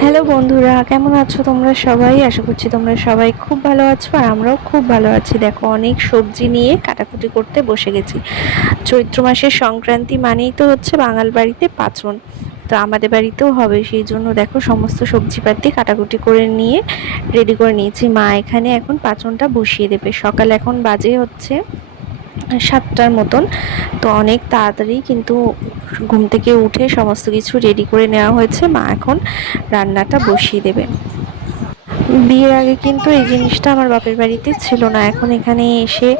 Hello বন্ধুরা, কেমন আছো তোমরা সবাই? আশা করছি তোমরা সবাই খুব ভালো আছো আর আমরাও খুব ভালো আছি। দেখো, অনেক সবজি নিয়ে কাটাকুটি করতে বসে গেছি। চৈত্র মাসের সংক্রান্তি মানেই তো হচ্ছে বাঙাল বাড়িতে পাচন। তো আমাদের বাড়িতেও হবে, সেই জন্য দেখো সমস্ত সবজিপাতি কাটাকুটি করে নিয়ে রেডি করে নিয়েছি। মা এখানে এখন পাচনটা বসিয়ে দেবে। সকাল এখন বাজে হচ্ছে 7টার মতন। তো অনেক তাড়াতাড়ি কিন্তু ঘুম থেকে উঠে সমস্ত কিছু রেডি করে নেওয়া হয়েছে। মা এখন রান্নাটা বসিয়ে দেবে। বিয়ের আগে কিন্তু এই জিনিসটা আমার বাপের বাড়িতে ছিল না। এখন এখানে এসে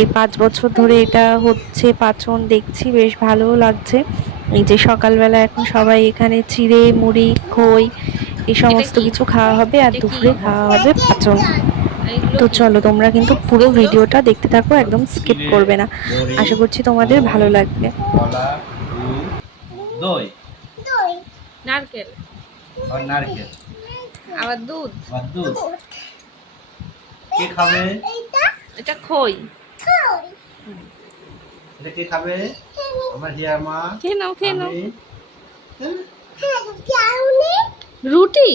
এই 5 বছর ধরে এটা হচ্ছে পাচন, দেখছি বেশ ভালোও লাগছে। এই যে সকালবেলা এখন সবাই এখানে চিড়ে মুড়ি খই এই এটা সমস্ত কি? কিছু খাওয়া হবে, আর এটা কি? দুপুরে খাওয়া হবে পাচন। আর এগুলো তো কি? চলো, তোমরা কিন্তু পুরো এগুলো ভিডিওটা দেখতে থাকো, একদম স্কিপ চিড়ে, করবে না। মুড়ি, আশা করছি তোমাদের গুড়, ভালো লাগবে। কলা, দুধ, দই নারকেল, আর নারকেল আবার দুধ। আর দুধ। কে খাবে? এটা খই। এটা কে খাবে? আমার হিয়ার মা, খেয়ে নাও, খেয়ে নাও। আমি। রুটি?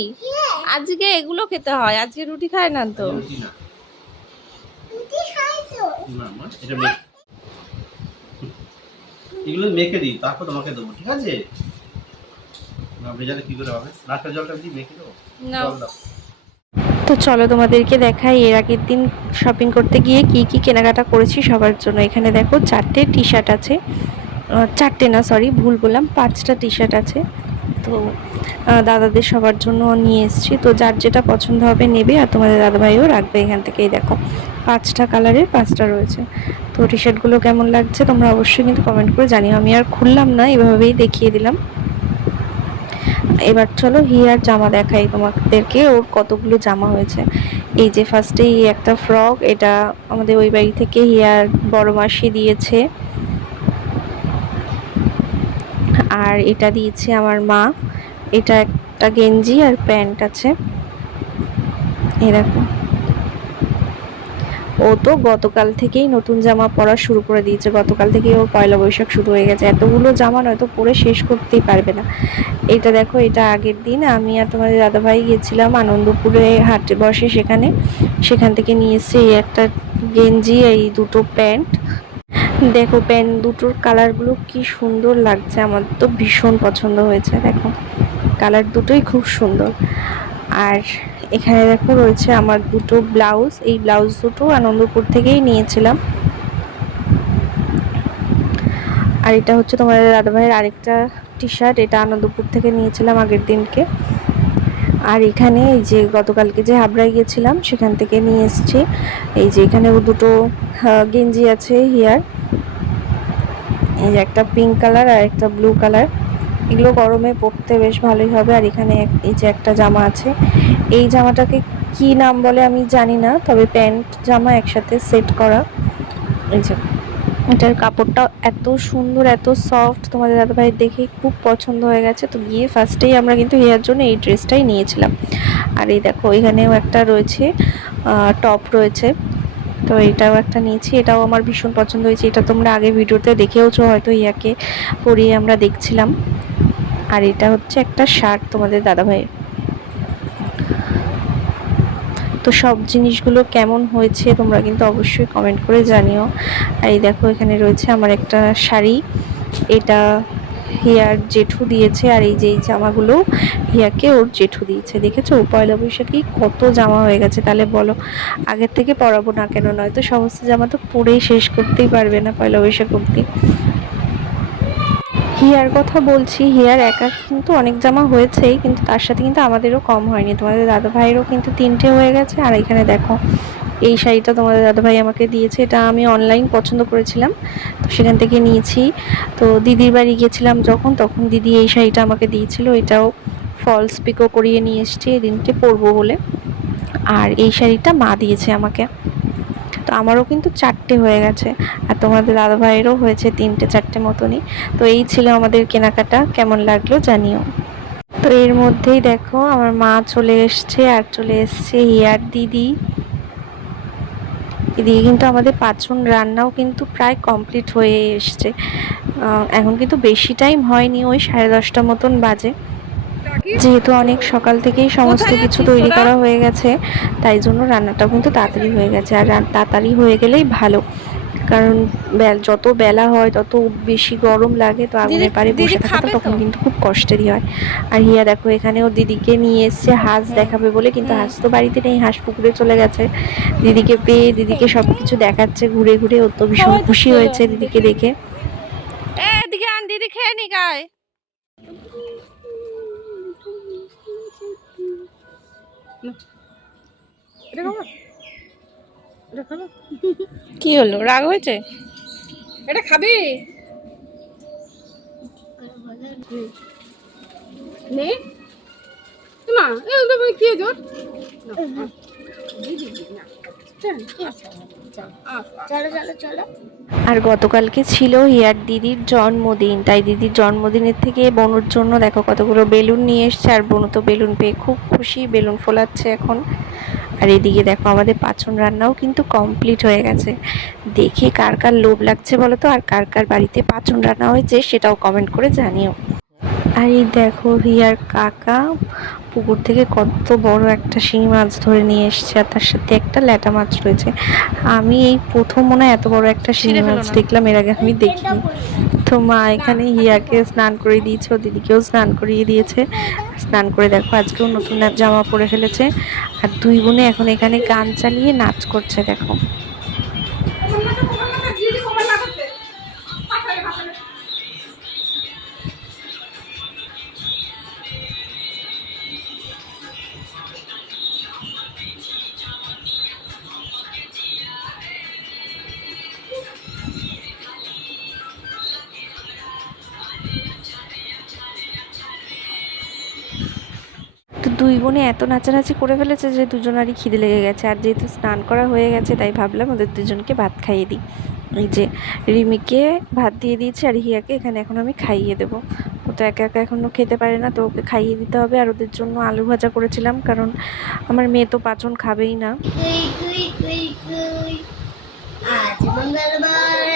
আজকে এগুলো খেতে হয়, আজকে রুটি খায় না তো। রুটি না, না মা, এটা মেখে, এগুলো মেখে দিই, তারপর তোমাকে দেবো, ঠিক আছে? না ভেজালে কি করে হবে? নারকেল জলটা দিয়ে মেখে দেবো। নাও। জল দাও। তো চলো তোমাদেরকে দেখাই এর আগের দিন শপিং করতে গিয়ে কি কি কেনাকাটা করেছি সবার জন্য। এখানে দেখো 4টে টি শার্ট আছে। 4টে না, সরি, ভুল বললাম, 5টা টি শার্ট আছে। তো দাদাদের সবার জন্য নিয়ে এসেছি। তো যার যেটা পছন্দ হবে নেবে, আর তোমাদের দাদাভাইও রাখবে এখান থেকে। এই দেখো 5টা কালারের 5টা রয়েছে। তো টি শার্টগুলো কেমন লাগছে তোমরা অবশ্যই কিন্তু কমেন্ট করে জানিও। আমি আর খুললাম না, এভাবেই দেখিয়ে দিলাম। এবার চলো হিয়ার জামা দেখাই তোমাদেরকে, ওর কতগুলো জামা হয়েছে। এই যে ফার্স্টেই একটা ফ্রক, এটা আমাদের ওই বাড়ি থেকে হিয়ার বড় মাসি দিয়েছে। আর এটা দিয়েছে আমার মা। এটা একটা গেঞ্জি আর প্যান্ট আছে। এরকম ও তো গতকাল থেকেই নতুন জামা পরা শুরু করে দিয়েছে। গতকাল থেকেই ওর পয়লা বৈশাখ শুরু হয়ে গেছে। এতগুলো জামা নয়তো পরে শেষ করতেই পারবে না। এটা দেখো, এটা আগের দিন আমি আর তোমাদের দাদাভাই গেছিলাম আনন্দপুরে, হাটে বসে সেখান থেকে নিয়ে এসেছি এই একটা গেঞ্জি, এই দুটো প্যান্ট। দেখো প্যান্ট দুটোর কালারগুলো কি সুন্দর লাগছে, আমার তো ভীষণ পছন্দ হয়েছে। দেখো কালার দুটোই খুব সুন্দর। আর এখানে দেখো রয়েছে আমার দুটো ব্লাউজ। এই ব্লাউজ দুটো আনন্দপুর থেকেই নিয়েছিলাম। আর এটা হচ্ছে তোমাদের দাদাভাইয়ের আরেকটা টি শার্ট, এটা আনন্দপুর থেকে নিয়েছিলাম আগের দিনকে। আর এখানে এই যে গতকালকে যে হাবড়ায় গেছিলাম সেখান থেকে নিয়ে এসেছি। এই যে এখানে দুটো গেঞ্জি আছে হিয়ার, এই যে একটা পিঙ্ক কালার আর একটা ব্লু কালার। এগুলো গরমে পরতে বেশ ভালোই হবে। আর এখানে এই যে একটা জামা আছে, এই জামাটাকে কি নাম বলে আমি জানি না, তবে প্যান্ট জামা একসাথে সেট করা। এই যে এটার কাপড়টা এত সুন্দর, এত সফট, তোমাদের দাদাভাই দেখে খুব পছন্দ হয়ে গেছে। তো গিয়ে ফার্স্টেই আমরা কিন্তু হেয়ার জন্য এই ড্রেসটাই নিয়েছিলাম। আর এই দেখো এখানেও একটা রয়েছে, টপ রয়েছে। তো এটাও একটা নিয়েছি, এটাও আমার ভীষণ পছন্দ হয়েছে। এটা তোমরা আগে ভিডিওতে দেখেওছো হয়তো, ইয়াকে পরিয়ে আমরা দেখছিলাম। আর এটা হচ্ছে একটা শার্ট তোমাদের দাদাভাইয়ের। তো সব জিনিসগুলো কেমন হয়েছে তোমরা কিন্তু অবশ্যই কমেন্ট করে জানিও। আর এই দেখো এখানে রয়েছে আমার একটা শাড়ি, এটা হিয়ার জেঠু দিয়েছে। আর এই যে এই জামাগুলো হিয়াকে ওর জেঠু দিয়েছে। দেখেছো পয়লা বৈশাখী কত জামা হয়ে গেছে, তাহলে বলো আগের থেকে পরাবো না কেন? নয়তো সমস্ত জামা তো পরেই শেষ করতেই পারবে না পয়লা বৈশাখ অবধি। হিয়ার কথা বলছি, হিয়ার একার কিন্তু অনেক জামা হয়েছেই, কিন্তু তার সাথে কিন্তু আমাদেরও কম হয়নি। তোমাদের দাদা ভাইয়েরও কিন্তু 3টে হয়ে গেছে। আর এখানে দেখো এই শাড়িটা তোমাদের দাদাভাই আমাকে দিয়েছে, এটা আমি অনলাইন পছন্দ করেছিলাম, তো সেখান থেকে নিয়েছি। তো দিদির বাড়ি গেছিলাম যখন, তখন দিদি এই শাড়িটা আমাকে দিয়েছিল। এটাও ফলস পিকো করিয়ে নিয়ে এসেছি এদিনকে পরবো বলে। আর এই শাড়িটা মা দিয়েছে আমাকে। তো আমারও কিন্তু 4টে হয়ে গেছে, আর তোমাদের দাদাভাইয়েরও হয়েছে 3টে 4টে মতনই। তো এই ছিল আমাদের কেনাকাটা, কেমন লাগলো জানিও। তো এর মধ্যেই দেখো আমার মা চলে এসছে, আর চলে এসছে হিয়ার দিদি। এদিকে কিন্তু আমাদের পাঁচজন রান্নাও কিন্তু প্রায় কমপ্লিট হয়ে এসছে। এখন কিন্তু বেশি টাইম হয়নি, ওই 10:30 মতন বাজে। যেহেতু অনেক সকাল থেকেই সমস্ত কোথায় কিছু যাচ্ছিস তৈরি তোরা? করা হয়ে গেছে, তাই জন্য রান্নাটাও কিন্তু তাড়াতাড়ি হয়ে গেছে। আর তাড়াতাড়ি হয়ে গেলেই ভালো, কারণ যত বেলা হয় তত বেশি গরম লাগে, তো দিদি আগুনের পাড়ে দিদি বসে থাকাটা খাবে তখন তো? কিন্তু খুব কষ্টেরই হয়। আর হিয়া দেখো এখানে ওর দিদিকে নিয়ে এসছে হাঁস দেখাবে বলে, কিন্তু হাঁস তো বাড়িতে নেই, হাঁস পুকুরে চলে গেছে। দিদিকে পেয়ে দিদিকে সবকিছু দেখাচ্ছে ঘুরে ঘুরে, ও তো ভীষণ সবাই তো খুশি খেলো হয়েছে এখন দিদিকে দেখে। দেখে। এদিকে আন, দিদি খেয়ে নি গায়ে। কি হলো, রাগ হয়েছে? এটা খাবি? নে মা, এই কি জোর? আর গতকালকে ছিল হিয়ার দিদির জন্মদিন, তাই দিদির জন্মদিনের থেকে বনুর জন্য দেখো কতগুলো বেলুন নিয়ে এসছে। আর বনু তো বেলুন পেয়ে খুব খুশি, বেলুন ফোলাচ্ছে এখন। আর এদিকে দেখো আমাদের পাঁচন রান্নাও কিন্তু কমপ্লিট হয়ে গেছে। দেখে কার কার লোভ লাগছে বলো তো, আর কার কার বাড়িতে পাঁচন রান্না হয়েছে সেটাও কমেন্ট করে জানিও। আর এই দেখো রিয়ার কাকা পুকুর থেকে কত বড় একটা শিঙি মাছ ধরে নিয়ে এসছে, আর তার সাথে একটা ল্যাটা মাছ রয়েছে। আমি এই প্রথম মনে হয় এত বড় একটা শিঙি ছিঁড়ে ফেলো মাছ না। দেখলাম, এর আগে আমি দেখিনি। তো মা এখানে হিয়াকে স্নান করে দিয়েছে, ও দিদিকেও স্নান করিয়ে দিয়েছে। স্নান করে দেখো আজকেও নতুন জামা পরে ফেলেছে। আর দুই বোনে এখন এখানে গান চালিয়ে নাচ করছে দেখো। তো দুই বোনে এত নাচানাচি করে ফেলেছে যে দুজনারই খিদে লেগে গেছে। আর যেহেতু স্নান করা হয়ে গেছে, তাই ভাবলাম ওদের দুজনকে ভাত খাইয়ে দিই। এই যে রিমিকে ভাত দিয়ে দিয়েছি, আর হিয়াকে এখানে এখন আমি খাইয়ে দেবো। ও তো একা একা এখনও খেতে পারে না, তো ওকে খাইয়ে দিতে হবে। আর ওদের জন্য আলু ভাজা করেছিলাম, কারণ আমার মেয়ে তো পাঁচন খাবেই না। আজ মঙ্গলবার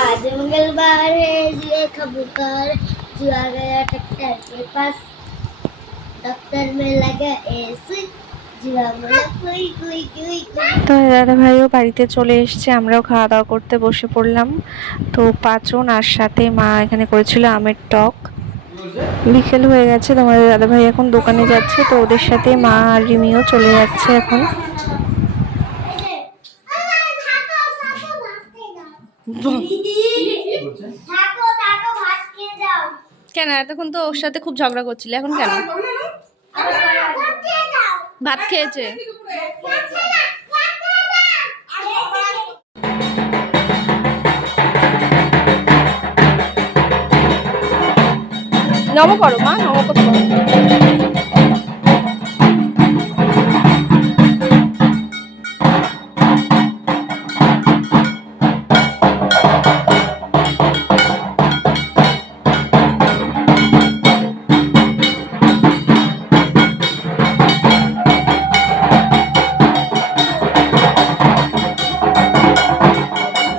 आज मंगलवार है, ये खबरदार जो आ गया ट्रैक्टर के पास, दफ्तर में लगा एसी, जुआ बोला कोई कोई कोई कोई। তো দাদা ভাইও বাড়িতে চলে এসছে, আমরাও খাওয়া দাওয়া করতে বসে পড়লাম। তো পাঁচন আর সাথে মা এখানে করেছিল আমের টক। বিকেল হয়ে গেছে, তোমাদের দাদা ভাই এখন দোকানে যাচ্ছে, তো ওদের সাথে মা আর রিমিও চলে যাচ্ছে এখন। কেন এতক্ষণ তো ওর সাথে খুব ঝগড়া করছিলে, এখন কেন? ভাত খেয়েছে। নম করো মা, নম করো।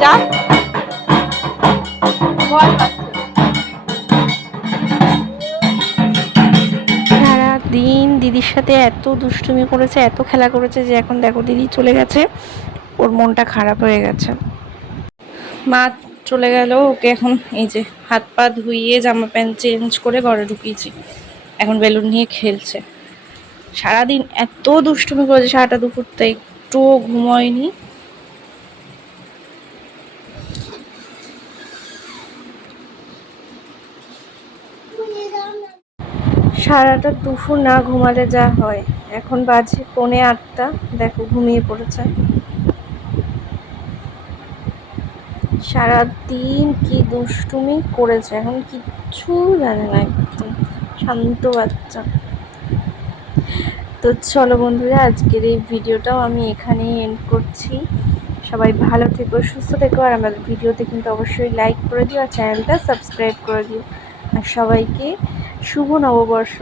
যা সারাদিন দিদির সাথে এত দুষ্টুমি করেছে, এত খেলা করেছে, যে এখন দেখো দিদি চলে গেছে, ওর মনটা খারাপ হয়ে গেছে। মা চলে গেল, ওকে এখন এই যে হাত পা ধুইয়ে জামা প্যান্ট চেঞ্জ করে ঘরে ঢুকিয়েছি। এখন বেলুন নিয়ে খেলছে। সারাদিন এত দুষ্টুমি করেছে, সারাটা দুপুরটা একটুও ঘুমোয়নি। সারাটা দুপুর না ঘুমালে যা হয়। এখন বাজে 7:45, দেখো ঘুমিয়ে পড়েছে। সারাদিন কি দুষ্টুমি করেছে, এখন কিচ্ছু জানে না, একদম শান্ত বাচ্চা। তো চলো বন্ধুরা, আজকের এই ভিডিওটাও আমি এখানেই এন্ড করছি। সবাই ভালো থেকো, সুস্থ থেকো, আর আমাদের ভিডিওতে কিন্তু অবশ্যই লাইক করে দিও, আর চ্যানেলটা সাবস্ক্রাইব করে দিও। আর সবাইকে শুভ নববর্ষ।